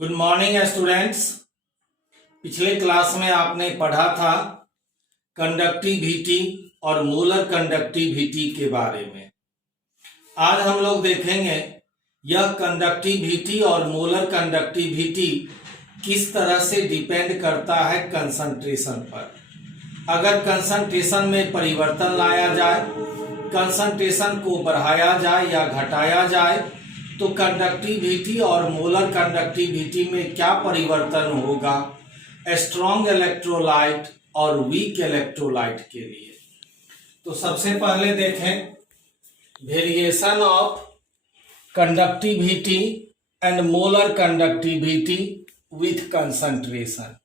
Good morning students. पिछले class में आपने पढ़ा था कंडक्टिविटी और मोलर कंडक्टिविटी के बारे में। आज हम लोग देखेंगे यह कंडक्टिविटी और मोलर कंडक्टिविटी किस तरह से डिपेंड करता है कंसंट्रेशन पर। अगर कंसंट्रेशन में परिवर्तन लाया जाए, कंसंट्रेशन को बढ़ाया जाए या घटाया जाए तो कंडक्टिविटी और मोलर कंडक्टिविटी में क्या परिवर्तन होगा स्ट्रॉन्ग इलेक्ट्रोलाइट और वीक इलेक्ट्रोलाइट के लिए। तो सबसे पहले देखें variation of conductivity and molar conductivity with concentration.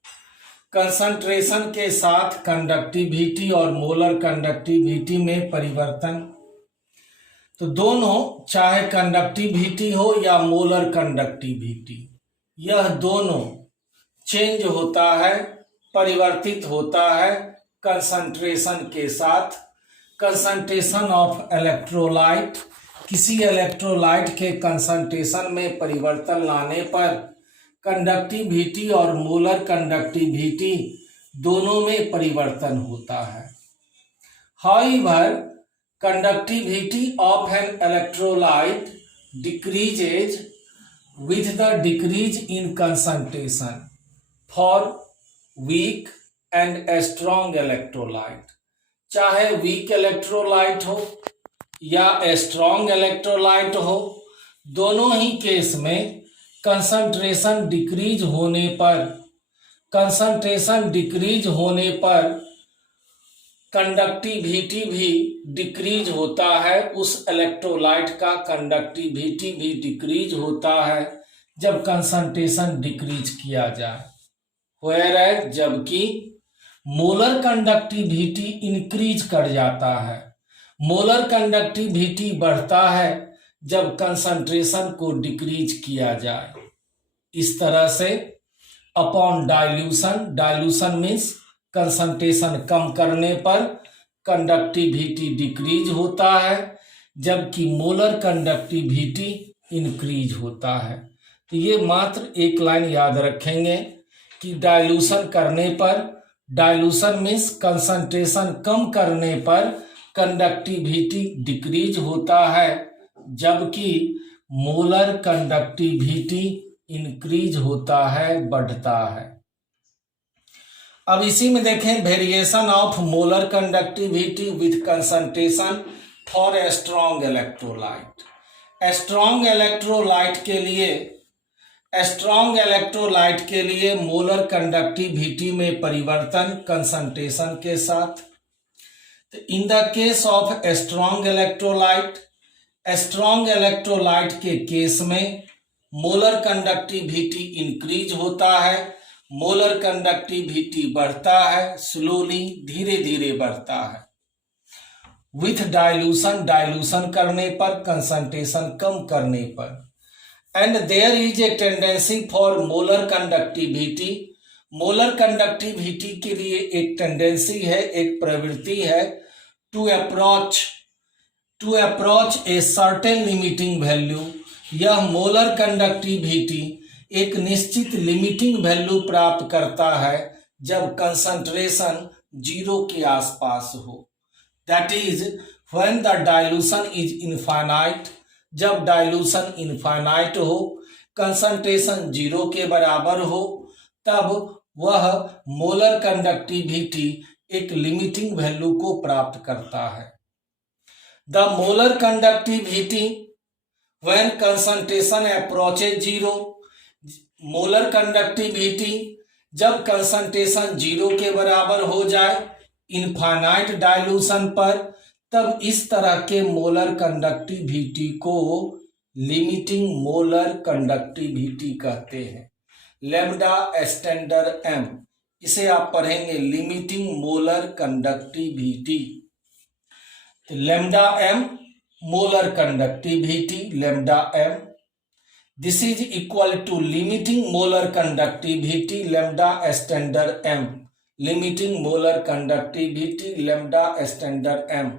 Concentration के साथ कंडक्टिविटी और मोलर कंडक्टिविटी में परिवर्तन। तो दोनों, चाहे कंडक्टिविटी हो या मोलर कंडक्टिविटी, यह दोनों चेंज होता है, परिवर्तित होता है कंसंट्रेशन के साथ। कंसंट्रेशन ऑफ इलेक्ट्रोलाइट, किसी इलेक्ट्रोलाइट के कंसंट्रेशन में परिवर्तन लाने पर कंडक्टिविटी और मोलर कंडक्टिविटी दोनों में परिवर्तन होता है। However, conductivity of an electrolyte decreases with the decrease in concentration for weak and strong electrolyte। चाहे weak electrolyte हो या strong electrolyte हो, दोनों ही केस में कंसंट्रेशन डिक्रीज होने पर कंडक्टिविटी भी डिक्रीज होता है। उस इलेक्ट्रोलाइट का कंडक्टिविटी भी डिक्रीज होता है जब कंसंट्रेशन डिक्रीज किया जाए। व्हेयरएज जबकि मोलर कंडक्टिविटी इंक्रीज कर जाता है, मोलर कंडक्टिविटी बढ़ता है जब कंसंट्रेशन को डिक्रीज किया जाए। इस तरह से अपॉन डाइल्यूशन मीन्स कंसंट्रेशन कम करने पर कंडक्टिविटी डिक्रीज होता है जबकि मोलर कंडक्टिविटी इंक्रीज होता है। तो ये मात्र एक लाइन याद रखेंगे कि डाइल्यूशन करने पर, डाइल्यूशन मीन्स कंसंट्रेशन कम करने पर कंडक्टिविटी डिक्रीज होता है जबकि मोलर कंडक्टिविटी इंक्रीज होता है, बढ़ता है। अब इसी में देखें variation of molar conductivity with concentration for a strong electrolyte. Strong electrolyte के लिए मोलर कंडक्टिविटी में परिवर्तन कंसंट्रेशन के साथ। In the case of strong electrolyte के केस में मोलर कंडक्टिविटी इंक्रीज होता है, मोलर कंडक्टिविटी बढ़ता है, स्लोली धीरे धीरे बढ़ता है। विथ डाइल्यूशन करने पर, कंसंट्रेशन कम करने पर। And there is a tendency for molar conductivity के लिए एक टेंडेंसी है, एक प्रवृत्ति है to approach a certain limiting value. यह मोलर कंडक्टिविटी एक निश्चित लिमिटिंग वैल्यू प्राप्त करता है जब कंसंट्रेशन 0 के आसपास हो। That is when the dilution is infinite. जब डाइल्यूशन इनफाइनाइट हो, कंसंट्रेशन 0 के बराबर हो, तब वह मोलर कंडक्टिविटी एक लिमिटिंग वैल्यू को प्राप्त करता है। The molar conductivity when concentration approaches 0, molar conductivity जब कंसंट्रेशन 0 के बराबर हो जाए इनफाइनाइट डाइल्यूशन पर, तब इस तरह के मोलर कंडक्टिविटी को लिमिटिंग मोलर कंडक्टिविटी कहते हैं। लैम्डा स्टैंडर्ड एम, इसे आप पढ़ेंगे limiting molar conductivity. Lambda m molar conductivity, lambda m. This is equal to limiting molar conductivity lambda standard m, limiting molar conductivity lambda standard m।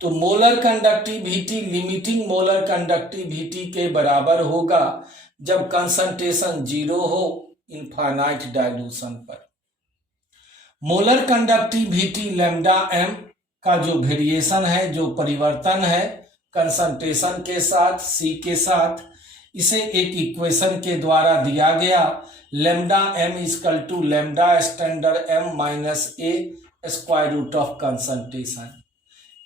तो molar conductivity limiting molar conductivity के बराबर होगा जब concentration 0 हो infinite dilution पर। Molar conductivity lambda M का जो variation है, जो परिवर्तन है कंसंट्रेशन के साथ, सी के साथ, इसे एक इक्वेशन के द्वारा दिया गया। Lambda m equal to lambda standard m minus a square root of concentration.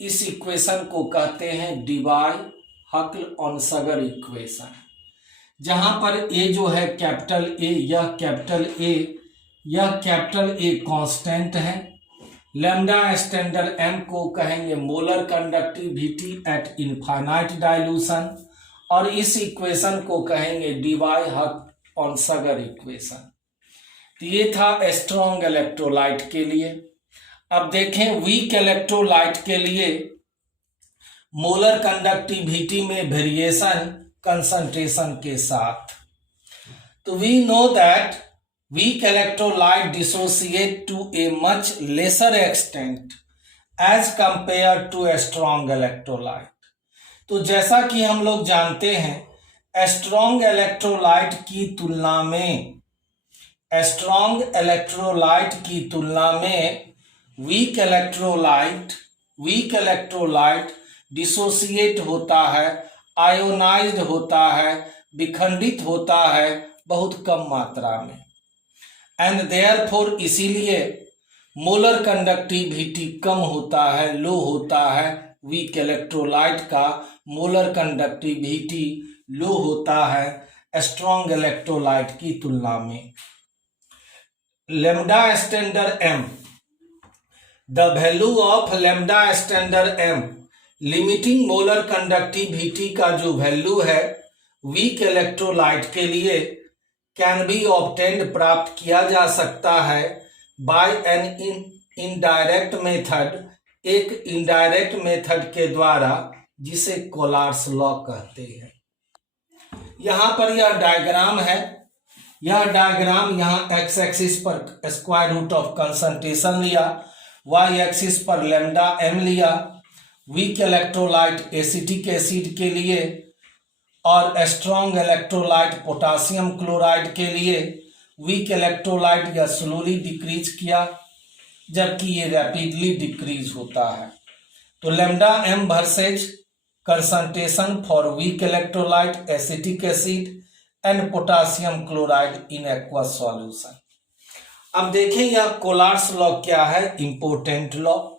इस इक्वेशन को कहते हैं डिवाई-हकल-ऑनसगर इक्वेशन, जहां पर ए जो है कैपिटल ए, यह कैपिटल ए कांस्टेंट है। लैम्डा स्टैंडर्ड एम को कहेंगे molar conductivity eight infinite dilution, और इस इक्वेशन को कहेंगे डिवाई-हकल-ऑनसगर इक्वेशन। तो ये था स्ट्रॉन्ग इलेक्ट्रोलाइट के लिए। अब देखें वीक इलेक्ट्रोलाइट के लिए मोलर कंडक्टिविटी में वेरिएशन कंसंट्रेशन के साथ। तो we know that weak electrolyte dissociate to a much lesser extent as compared to a strong electrolyte। तो जैसा कि हम लोग जानते हैं स्ट्रॉन्ग इलेक्ट्रोलाइट की तुलना में वीक इलेक्ट्रोलाइट डिसोसिएट होता है, आयोनाइज्ड होता है, विखंडित होता है बहुत कम मात्रा में। एंड देयरफॉर इसीलिए मोलर कंडक्टिविटी कम होता है, लो होता है। वीक इलेक्ट्रोलाइट का मोलर कंडक्टिविटी लो होता है स्ट्रॉन्ग इलेक्ट्रोलाइट की तुलना में। Lambda standard m, the value of lambda standard m limiting molar conductivity का जो वैल्यू है वीक इलेक्ट्रोलाइट के लिए कैन बी ऑब्टेन्ड, प्राप्त किया जा सकता है बाय एन इनडायरेक्ट मेथड, एक इनडायरेक्ट मेथड के द्वारा जिसे कोलार्स लॉ कहते हैं। यहाँ पर यह डायग्राम है, यह डायग्राम यहाँ एक्स एक्सिस पर स्क्वायर रूट ऑफ कंसंट्रेशन लिया, वाई एक्सिस पर लैम्डा एम लिया। वीक इलेक्ट्रोलाइट एसिटिक एसिड के लिए और स्ट्रॉन्ग इलेक्ट्रोलाइट पोटासियम क्लोराइड के लिए वीक इलेक्ट्रोलाइट या स्लोली डिक्रीज किया, जबकि ये रैपिडली डिक्रीज होता है। तो lambda m versus concentration for weak electrolyte acetic acid and potassium chloride in aqueous solution. अब देखें यह कोलार्स लॉ क्या है, इंपोर्टेंट लॉ।